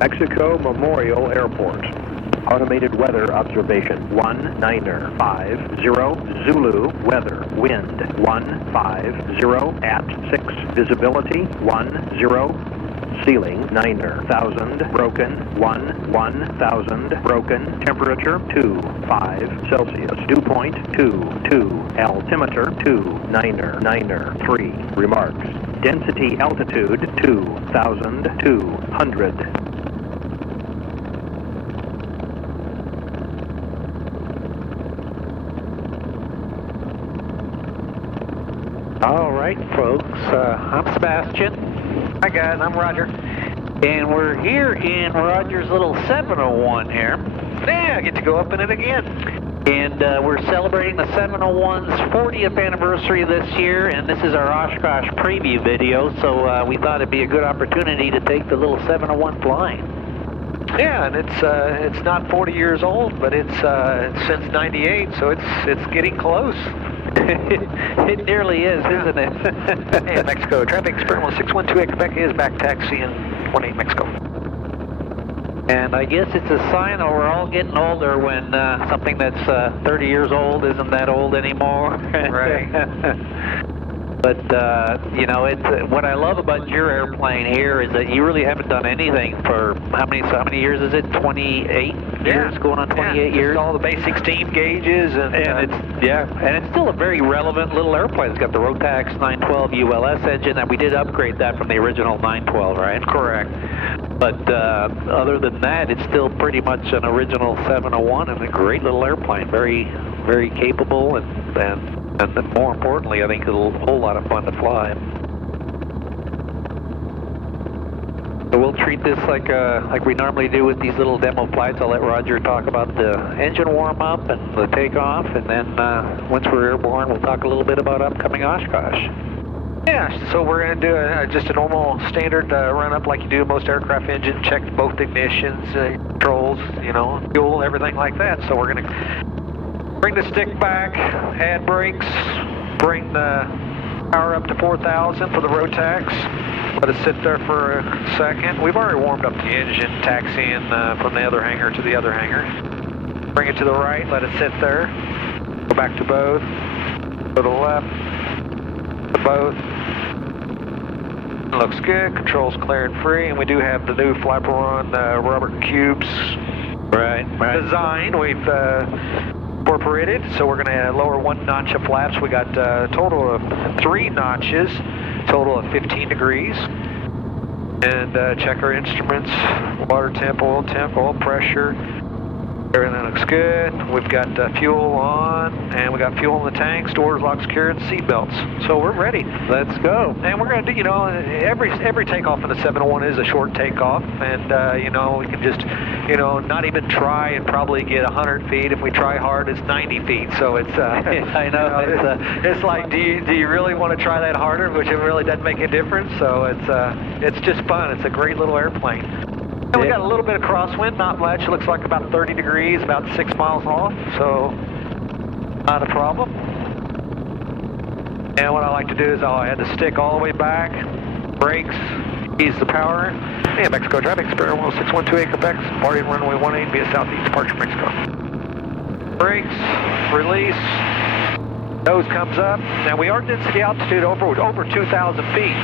Mexico Memorial Airport. Automated weather observation 19050 Zulu weather wind 150 at 6 visibility 10 ceiling 9000 broken 1000 broken temperature 25 Celsius dew point 22 altimeter 2993 remarks density altitude 2200. All right, folks, I'm Sebastien. Hi, guys, I'm Roger. And we're here in Roger's little 701 here. Yeah, I get to go up in it again. And we're celebrating the 701's 40th anniversary this year, and this is our Oshkosh preview video, so we thought it'd be a good opportunity to take the little 701 flying. Yeah, and it's not 40 years old, but it's since '98, so it's getting close. It nearly is, isn't it? Hey, Mexico, traffic experimental 6128 Quebec is back taxiing 18 Mexico. And I guess it's a sign that we're all getting older when something that's 30 years old isn't that old anymore. Right. But, you know, it's what I love about your airplane here is that you really haven't done anything for, how many years is it? 28 years? Going on 28 years? All the basic steam gauges. And it's still a very relevant little airplane. It's got the Rotax 912 ULS engine, and we did upgrade that from the original 912, right? Correct. But other than that, it's still pretty much an original 701 and a great little airplane. Very, very capable and then more importantly, I think it's a whole lot of fun to fly. So we'll treat this like we normally do with these little demo flights. I'll let Roger talk about the engine warm-up and the takeoff, and then once we're airborne, we'll talk a little bit about upcoming Oshkosh. Yeah, so we're going to do just a normal standard run-up like you do most aircraft engines, check both ignitions, controls, you know, fuel, everything like that. So we're going to bring the stick back, add brakes, bring the power up to 4,000 for the Rotax. Let it sit there for a second. We've already warmed up the engine, taxiing from the other hangar to the other hangar. Bring it to the right, let it sit there. Go back to both. Go to the left. To both. Looks good. Controls clear and free. And we do have the new Flaperon rubber cubes design. We've incorporated, so we're going to lower 1 notch of flaps. We got a total of 3 notches, total of 15 degrees. And check our instruments, water temp, oil pressure. Everything looks good. We've got fuel on, and we got fuel in the tanks, doors locked secure, and seat belts. So we're ready. Let's go. And we're going to do, you know, every takeoff in the 701 is a short takeoff, and you know, we can just, you know, not even try and probably get 100 feet. If we try hard, it's 90 feet. So it's I know. You know, it's like, do you really want to try that harder? Which it really doesn't make a difference. So it's just fun. It's a great little airplane. And we got a little bit of crosswind, not much. It looks like about 30 degrees, about 6 miles off, so not a problem. And what I like to do is I'll add the stick all the way back, brakes, ease the power. Yeah, Mexico traffic, Spirit 16128 Quebec, departing runway 18 via southeast departure Mexico. Brakes, release, nose comes up. Now we are density altitude over 2,000 feet.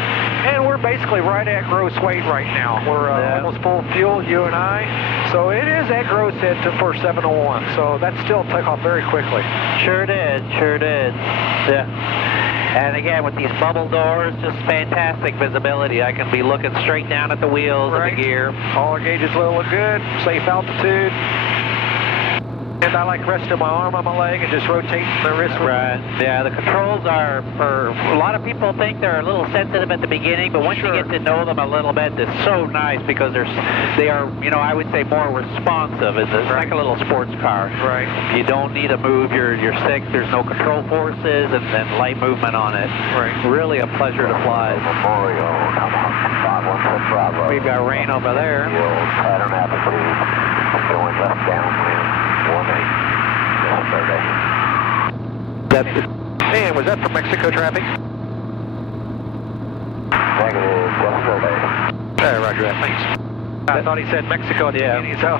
And we're basically right at gross weight right now. We're almost full fuel, you and I. So it is at gross head for 701. So that still took off very quickly. Sure did. Yeah. And again, with these bubble doors, just fantastic visibility. I can be looking straight down at the wheels and the gear. All our gauges look good, safe altitude. And I like resting my arm on my leg and just rotating the wrist. Right. Yeah, the controls are, a lot of people think they're a little sensitive at the beginning, but once you get to know them a little bit, it's so nice because they are, you know, I would say more responsive. It's like a little sports car. Right. You don't need to move your stick. There's no control forces and light movement on it. Right. Really a pleasure to fly. We've got rain over there. Pattern application. Going left downwind. 18. And was that from Mexico traffic? Negative, West Survey. Roger that, thanks. I thought he said Mexico at the beginning, so...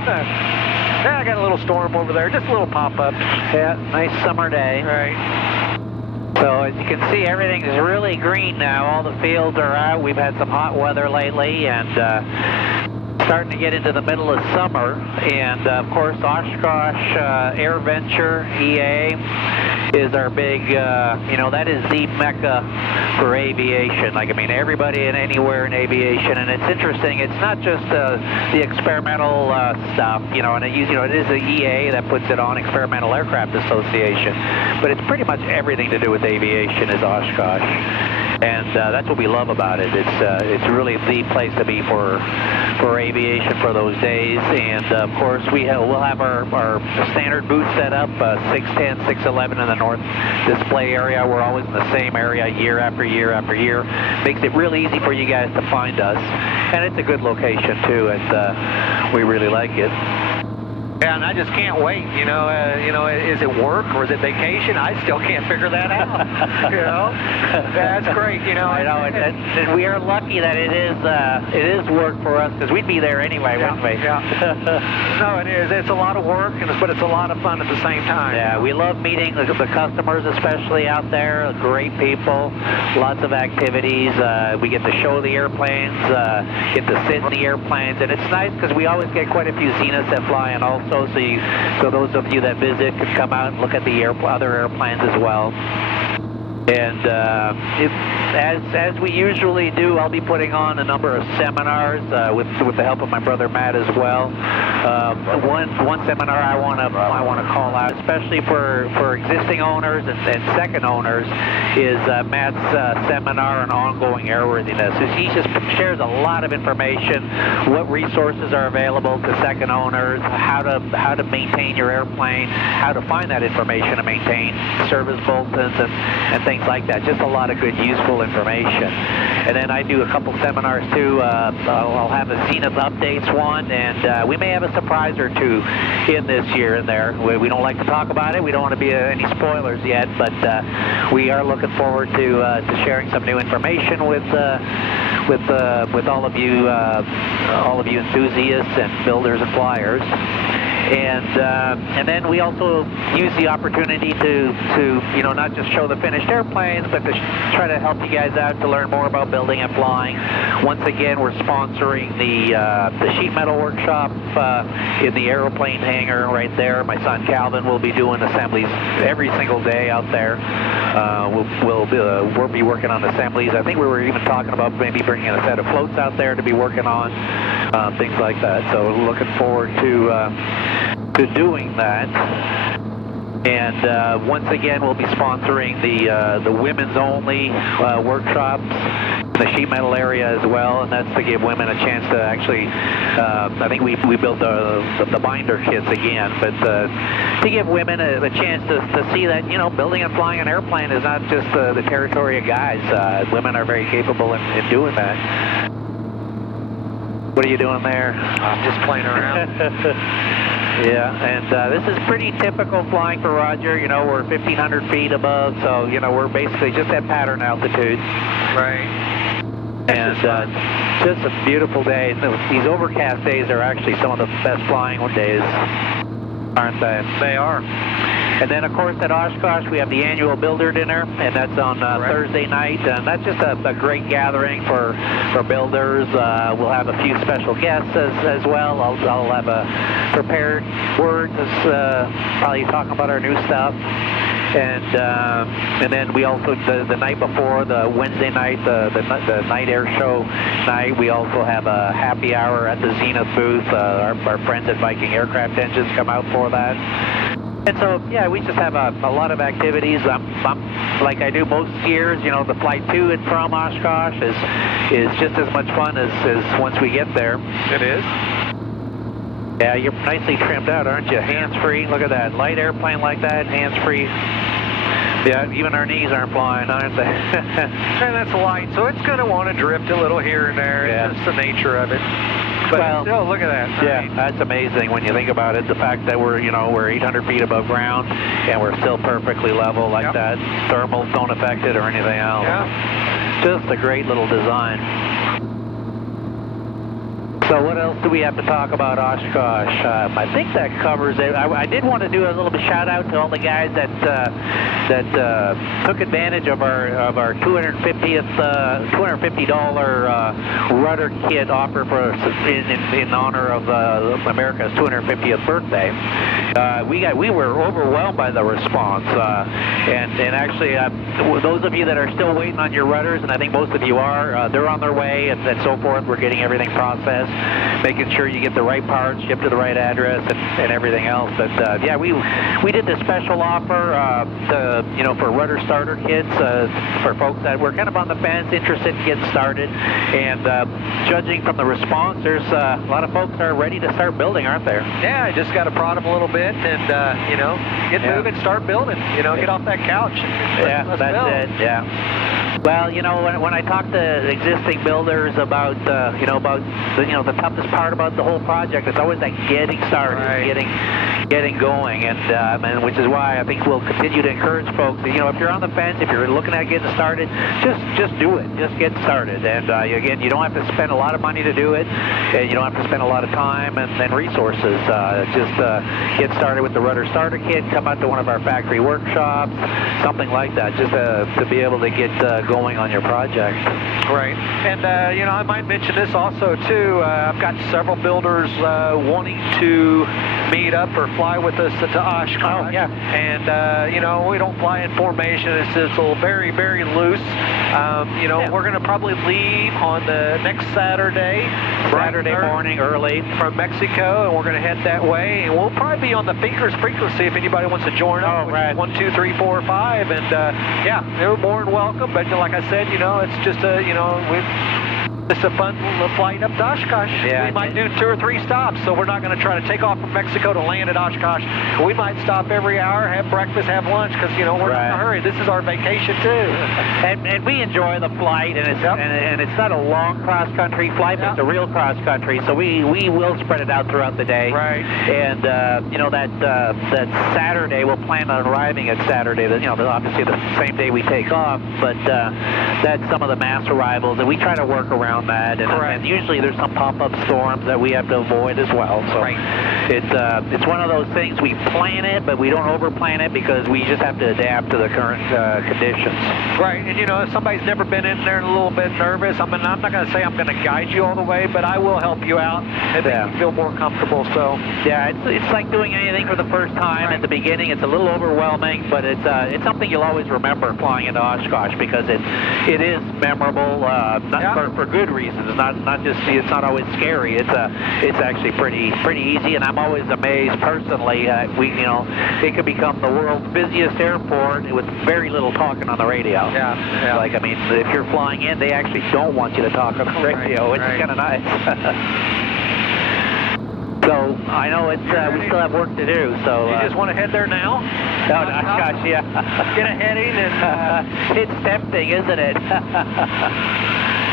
Yeah, I got a little storm over there, just a little pop-up. Yeah, nice summer day. Right. So as you can see, everything is really green now. All the fields are out. We've had some hot weather lately, and starting to get into the middle of summer. And of course, Oshkosh AirVenture EAA is our big, that is the mecca for aviation. Like, I mean, everybody and anywhere in aviation. And it's interesting. It's not just the experimental stuff, and it is the EAA that puts it on, Experimental Aircraft Association. But it's pretty much everything to do with aviation is Oshkosh. And that's what we love about it. It's really the place to be for aviation for those days. And of course, we'll have our standard booth set up, 610, 611 in the north display area. We're always in the same area year after year after year. Makes it really easy for you guys to find us. And it's a good location too, and we really like it. Yeah, and I just can't wait, is it work or is it vacation? I still can't figure that out, That's great, I know, and we are lucky that it is work for us, because we'd be there anyway, wouldn't we? Yeah. No, it is. It's a lot of work, but it's a lot of fun at the same time. Yeah, we love meeting the customers, especially out there. Great people, lots of activities. We get to show the airplanes, get to sit in the airplanes, and it's nice because we always get quite a few Zeniths that fly in also. So those of you that visit can come out and look at the other airplanes as well. And as we usually do, I'll be putting on a number of seminars with the help of my brother Matt as well. One seminar I want to call out, especially for existing owners and second owners, is Matt's seminar on ongoing airworthiness. He just shares a lot of information, what resources are available to second owners, how to maintain your airplane, how to find that information to maintain service bulletins and things like that. Just a lot of good, useful information. And then I do a couple seminars too. I'll have a Zenith updates one, and we may have a surprise or two in this year and there. We don't like to talk about it. We don't want to be any spoilers yet, but we are looking forward to sharing some new information with all of you enthusiasts and builders and flyers. And then we also use the opportunity to not just show the finished airplanes, but to try to help you guys out to learn more about building and flying. Once again, we're sponsoring the sheet metal workshop in the aeroplane hangar right there. My son Calvin will be doing assemblies every single day out there. We'll be working on assemblies. I think we were even talking about maybe bringing a set of floats out there to be working on, things like that. So looking forward to doing that. And once again, we'll be sponsoring the women's only workshops in the sheet metal area as well, and that's to give women a chance to actually, I think we built the binder kits again, but to give women a chance to see that, building and flying an airplane is not just the territory of guys. Women are very capable in doing that. What are you doing there? I'm just playing around. Yeah, and this is pretty typical flying for Roger. We're 1,500 feet above, so, we're basically just at pattern altitude. Right. And just a beautiful day. These overcast days are actually some of the best flying days, aren't they? They are. And then, of course, at Oshkosh, we have the annual Builder Dinner, and that's on Thursday night. And that's just a great gathering for builders. We'll have a few special guests as well. I'll have a prepared word, probably talking about our new stuff. And then we also, the night before, the Wednesday night, the night air show night, we also have a happy hour at the Zenith booth. Our friends at Viking Aircraft Engines come out for that. And so, yeah, we just have a lot of activities. I'm like I do most years, the flight to and from Oshkosh is just as much fun as once we get there. It is. Yeah, you're nicely trimmed out, aren't you? Hands-free. Look at that. Light airplane like that, hands-free. Yeah, even our knees aren't flying, aren't they? And that's light, so it's going to want to drift a little here and there. Yeah. It's just the nature of it. But look at that. Yeah, that's amazing when you think about it. The fact that we're 800 feet above ground and we're still perfectly level like that. Thermals don't affect it or anything else. Yeah. Just a great little design. So what else do we have to talk about Oshkosh? I think that covers it. I did want to do a little bit shout out to all the guys that took advantage of our $250 rudder kit offer for in honor of America's 250th birthday. We were overwhelmed by the response, and actually those of you that are still waiting on your rudders, and I think most of you are, they're on their way and so forth. We're getting everything processed, making sure you get the right parts, shipped to the right address, and everything else. But yeah, we did the special offer for rudder starter kits for folks that were kind of on the fence, interested in getting started. And judging from the response, there's a lot of folks are ready to start building, aren't there? Yeah, I just got to prod them a little bit and get moving, start building. Get off that couch. Let's that's build. it. Yeah. Well, when I talk to existing builders about the toughest part about the whole project, it's always that getting started, getting going, and which is why I think we'll continue to encourage folks. If you're on the fence, if you're looking at getting started, just do it. Just get started. And again, you don't have to spend a lot of money to do it. You don't have to spend a lot of time and resources. Just get started with the rudder starter kit. Come out to one of our factory workshops, something like that, just to be able to get going on your project. Right. And I might mention this also too. I've got several builders wanting to meet up or fly with us to Oshkosh. Oh, yeah. And we don't fly in formation. It's just very, very loose. We're going to probably leave on the next Saturday morning early from Mexico, and we're going to head that way. And we'll probably be on the Finkers frequency if anybody wants to join us. Right. 1, 2, 3, 4, 5, and they're more than welcome. But like I said, it's just it's a fun little flight up to Oshkosh. Yeah, we might do 2 or 3 stops, so we're not going to try to take off from Mexico to land at Oshkosh. We might stop every hour, have breakfast, have lunch, because we're not in a hurry. This is our vacation too. And we enjoy the flight, and it's not a long cross country flight, but it's a real cross country. So we will spread it out throughout the day. Right. And that Saturday, we'll plan on arriving at Saturday. Obviously the same day we take off, but that's some of the mass arrivals, and we try to work around that, and usually there's some pop-up storms that we have to avoid as well. So it's one of those things, we plan it, but we don't over-plan it because we just have to adapt to the current conditions. Right, and if somebody's never been in there and a little bit nervous, I'm not going to say I'm going to guide you all the way, but I will help you out and make you feel more comfortable. So yeah, it's like doing anything for the first time. At the beginning, it's a little overwhelming, but it's something you'll always remember flying into Oshkosh because it is memorable, for good reasons. Not just it's not always scary. It's actually pretty easy, and I'm always amazed personally. It could become the world's busiest airport with very little talking on the radio. Yeah. Like if you're flying in, they actually don't want you to talk on the radio. It's kind of nice. So I know we still have work to do. So you just want to head there now? No, gosh, yeah. Get a heading and it's tempting, isn't it?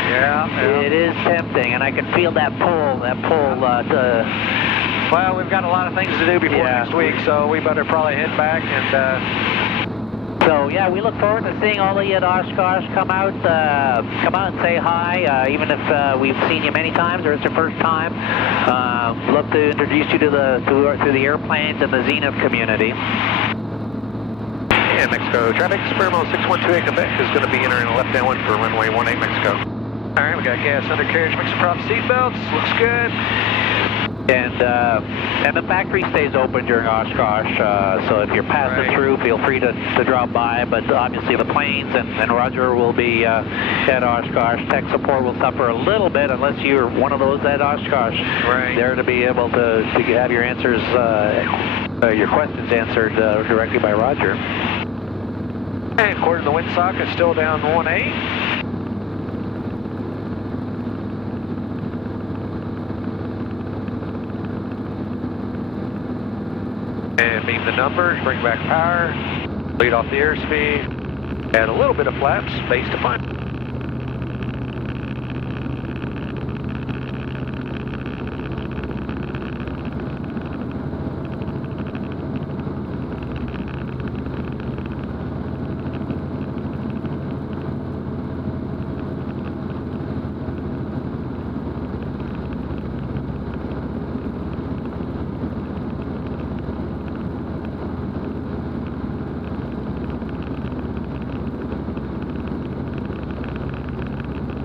Yeah. It is tempting, and I can feel that pull. Well, we've got a lot of things to do before next week, so we better probably head back and. So yeah, we look forward to seeing all of you at Oshkosh. Come out and say hi, even if we've seen you many times or it's your first time. Love to introduce you to the airplanes and the Zenith community. And Mexico traffic, Spermo 6128 Quebec is going to be entering a left downwind for runway 18 Mexico. All right, we got gas undercarriage, mixer prop seatbelts, looks good. And the factory stays open during Oshkosh, so if you're passing through, feel free to drop by. But obviously the planes and Roger will be at Oshkosh. Tech support will suffer a little bit unless you're one of those at Oshkosh. There to be able to have your answers, your questions answered directly by Roger. And according to the windsock, still down 1A. And beam the numbers, bring back power, lead off the airspeed, add a little bit of flaps, base to final.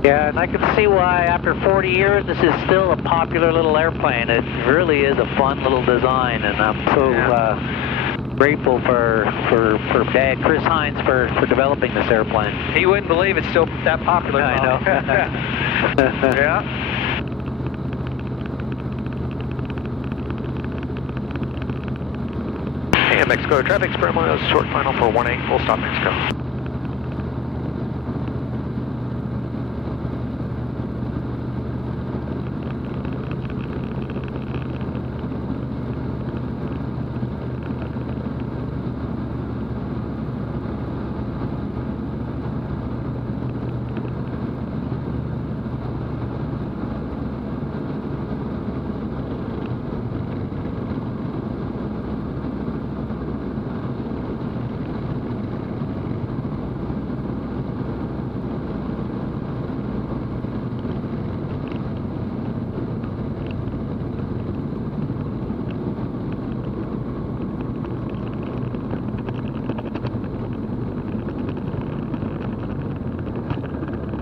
Yeah, and I can see why after 40 years this is still a popular little airplane. It really is a fun little design, and I'm so grateful for Dad, Chris Heintz, for developing this airplane. He wouldn't believe it's still that popular. I know. Yeah. And Mexico traffic, square miles, short final for 18, full stop Mexico.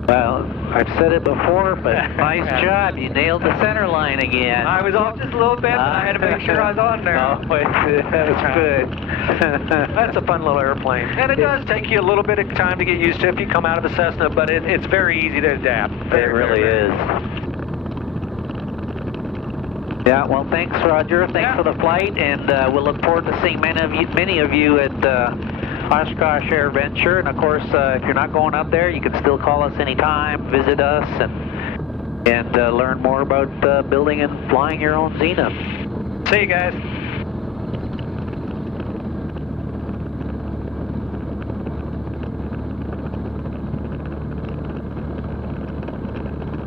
Well, I've said it before, but nice job. You nailed the center line again. I was off just a little bit, but I had to make sure I was on there. Oh, that was good. That's a fun little airplane. And it does take you a little bit of time to get used to if you come out of a Cessna, but it's very easy to adapt. It really is. Yeah, well, thanks, Roger. Thanks for the flight, and we'll look forward to seeing many of you at Oshkosh AirVenture. And of course, if you're not going up there, you can still call us anytime, visit us, and learn more about building and flying your own Zenith. See you guys.